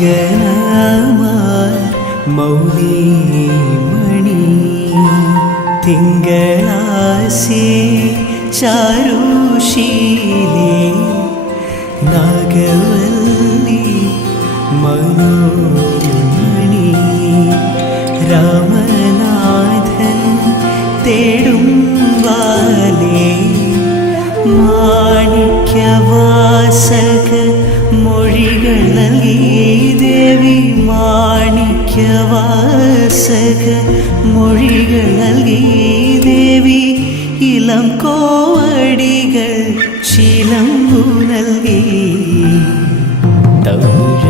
മംഗളമാർ മൗലിമണി തിങ്കളാസി ചാരുശീലേ നാഗവല്ലി മനോമണി രാമനാഥൻ തേടും വാലേ മാണിക്യവാസക മൊഴികൾ നൽകി ദേവി മാണിക്യവാസക മൊഴികൾ നൽകി ദേവി ഇളം കോവടികൾ ചിലമ്പു നൽകി തൗര